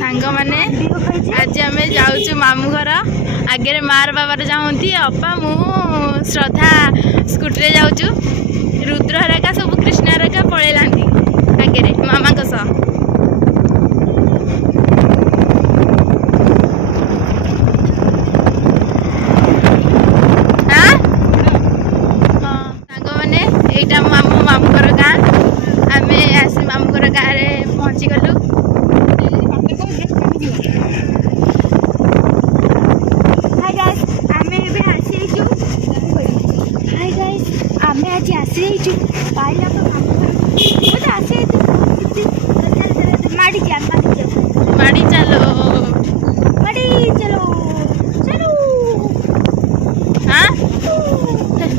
सांग मैंने आज आम जाऊँ मामू घर आगे मार बाबार जाऊँगी अपा मु श्रद्धा स्कूटी जाऊँ रुद्र हरका सब कृष्ण हरका पलैला आगे मामा सह माड़ी चलो चलो हाँ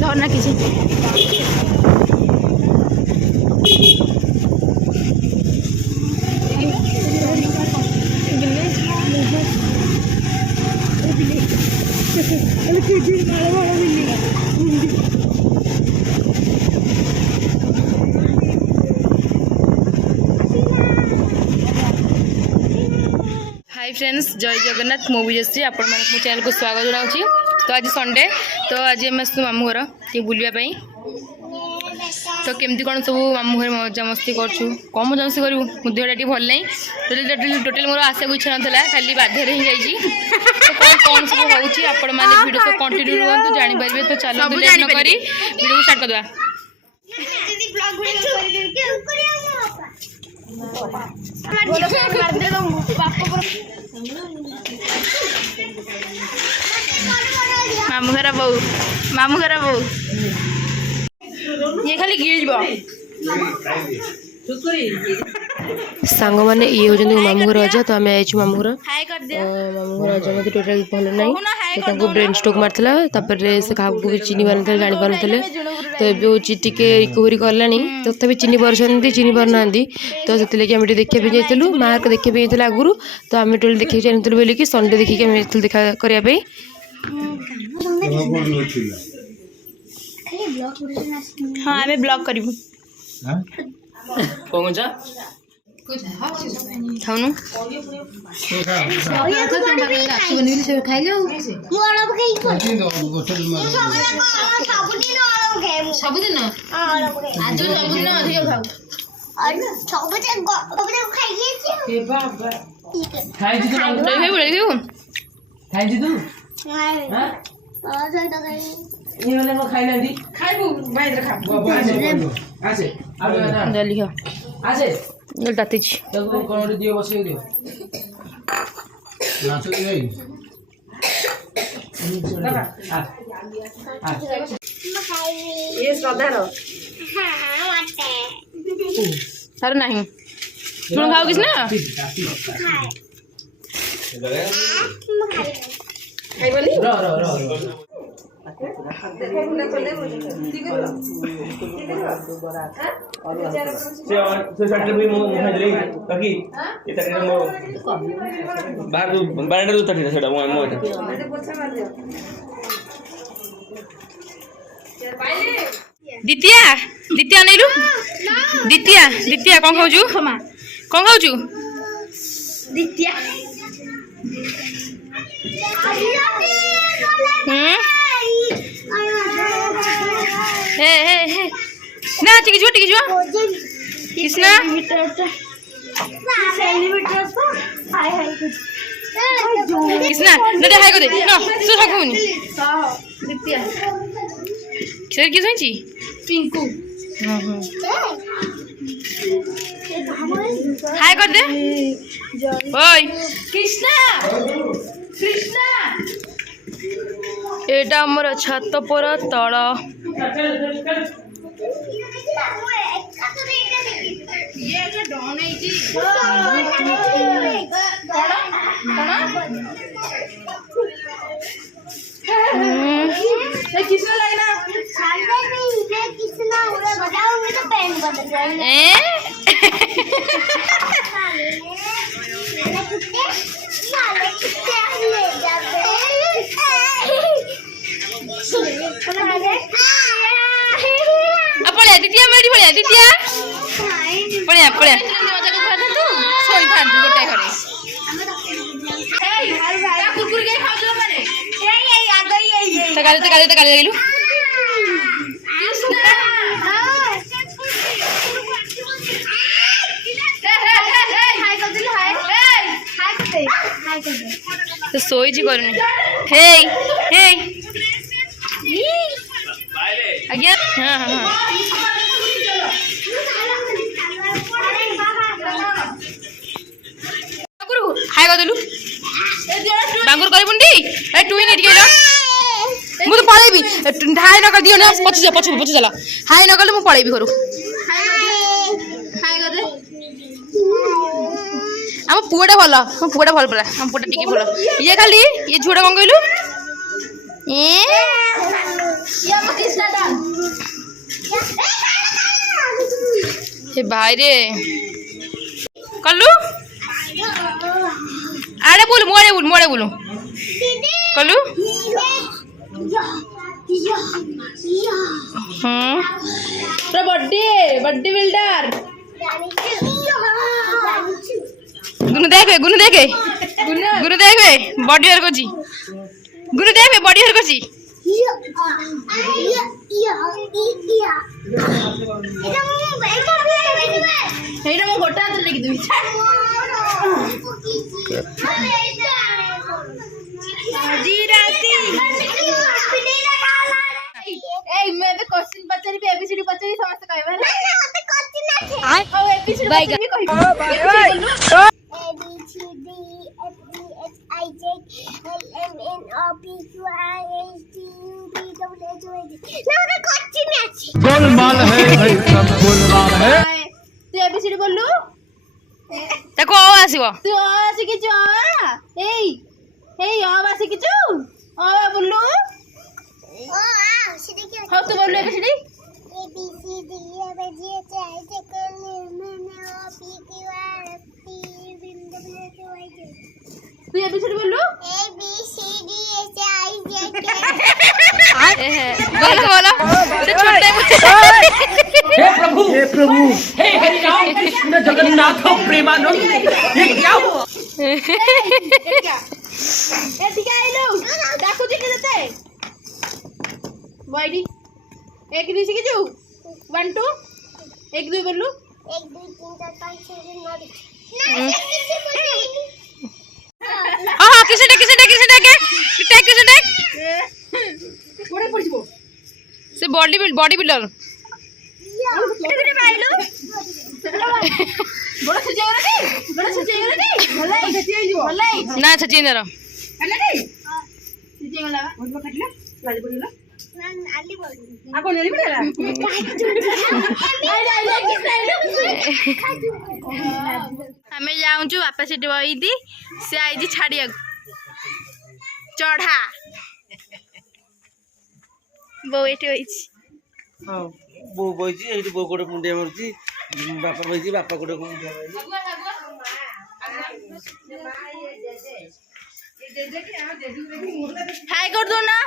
धरना किसी हाय फ्रेंड्स जय जगन्नाथ मो विजयश्री आपण मो चैनल को स्वागत जनाऊँ। तो आज संडे तो आज आम आसू मामू घर टे बुलापी तो केमती कौन सब मामू घर मजा मस्ती करूँ कौन मजा मस्ती करूँ मो देहटा टी भल नहीं टोटाल मोर आशा इच्छा ना खाली बाध्य ही जाइए तो कौन सब होची आपण माने वीडियो को कंटिन्यू रुहतु जानि परिबे। तो चलो लेट न करी वीडियो को स्टार्ट करदवा। मामू घर बो ये खाली गिर सांग मैंने ये होती मामू घर अजा तो आम आई मामू घर मामू घर अजा मत टोटाल भल ना तो ब्रेन स्ट्रोक मारता से क्या भी चिन्ह पार ना जानी पार तो ये टी रिकवरी कला तथापि चिन्ह पार्टी चिन्ह पार ना तो से देखा जाइलु मार्क देखा जाइए आगुरी तो आम टोल देखिए जानते बोलिकी संडे देखिए आम देखा करने हाँ आम ब्लॉग करूँ खाऊनु सबुदिन ये श्रद्धार तार नहीं तुम खाओ किस ना खाई बोली द्वितीय नहीं द्वितीय कौन खाऊ कौन खाऊ द्वितीय हे हे हे ना टिकी जो किसना किसना नदे हाय को दे नो सो सकूनी द्वितीय किसर किस होई पिंकू हाय कर दे ओय कृष्णा एटा हमर छत पर तळ द्वितीय मेरी पड़िया द्वितीय पड़िया पड़िया सोई था गोटे घरे गाली लगिलु तो सोई जी करनी हे हे आज्ञा हाँ हाँ हाँ हाय कदलु बांगुर करिबुंडी ए टुई नेट गेलो मु तो पळेबी हाय न कर दियो ना पछ चला हाय न करले मु पळेबी घरु हाय कदे हम पुआटा भल पड़ा हम पुआटा टिके भल ये खाली ये झुड़ा कौन कहलु ये भाई रे कल्लू आड़े बोल मोड़े बोलू कल्लू हाँ बड्डी बिल्डर गुनु देखे बॉडी हर कोची गुनु देखे बॉडी हर कोची एटा मो गोटा हाथ लेके देबी जीराती ए मैं तो क्वेश्चन पचारी एबीसीडी पचारी समस्त कहबे ना मते क्वेश्चन ना छे ओ एबीसीडी पचारी कहबे गोलमाल है भाई सब गोलमाल है तू एबीसीडी बोललु ताको आ आसीबो तू आ आसी कि जो आ आसी कि जो आ बोललु ओ आ सीडी के हां तू बोललु ABCD A B C D E F G H I J K L M N O P Q R S T U V W X Y Z तू ABCD बोललु A B C D H I J K बोल बोलो से छोटे हे प्रभु हे हरि राम कृष्ण जगन्नाथ प्रेमानंद ये क्या हुआ ए ठीक है लो डाकू जी के देते वाइडी एक दी से जो 1 2 1 2 बोलू 1 2 3 4 5 6 7 हां किसे टेक कोड़े पड़िबो से बॉडी बिल्डर केते पाइलु बड़ा सजे गला भलाई सजे आइलो भलाई ना सजे नरो हल्ला रे सजे गला बहुत कटला लाली पड़िला ना आली बोल आ कोन नेली पड़ला हमें जाऊं छु बापा सेठी बईदी से आईजी छाड़िया चढ़ा बो एठी होईची हां बो बईची एठी बो कोडे मुंडिया मारची बापा बईची बापा कोडे मुंडिया मारची हाय कर दो ना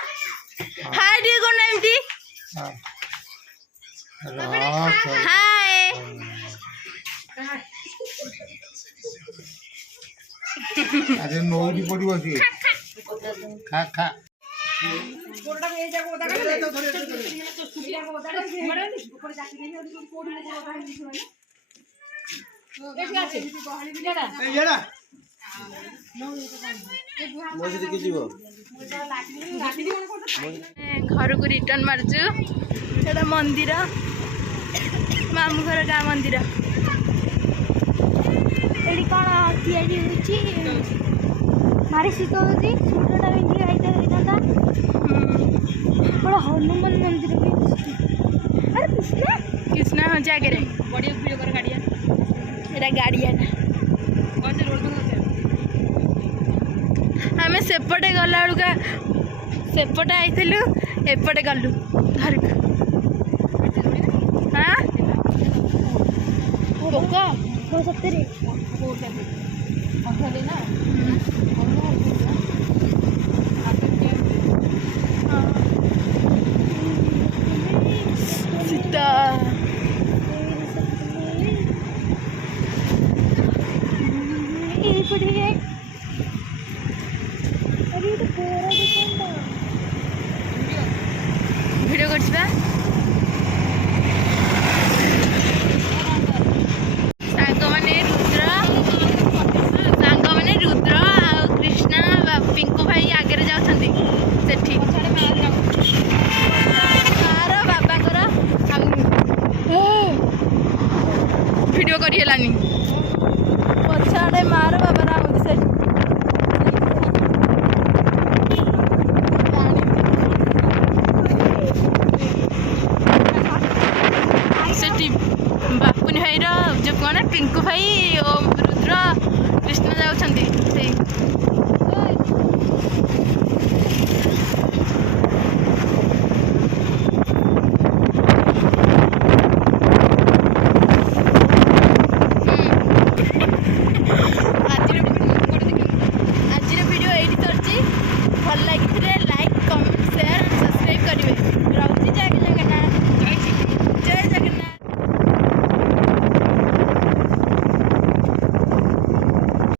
हाय डी को ना एमटी हाय अरे नौरी पड़ी बसी खा खा कोडा में जाको बता के तो छुटिया को बता के मरे ऊपर जाके नहीं और कोड में बता के देखा छे एड़ा मोजी देखि जीवो घर को रिटर्न मारजु एटा मंदिर मामू घर गा मंदिर एडी कोन तियारी होची मारे शीत होती छोटटा बिंदी आइता होइता बड़ा हनुमान मंदिर भी अरे कृष्णा हाँ जागे रे बड़ी वीडियो कर गाड़िया एटा गाड़िया कौन से रोड में हमें सेपटे गला बेलुका सेपटे आइलु एपटे गलु घर को हाँ पोका 70 ना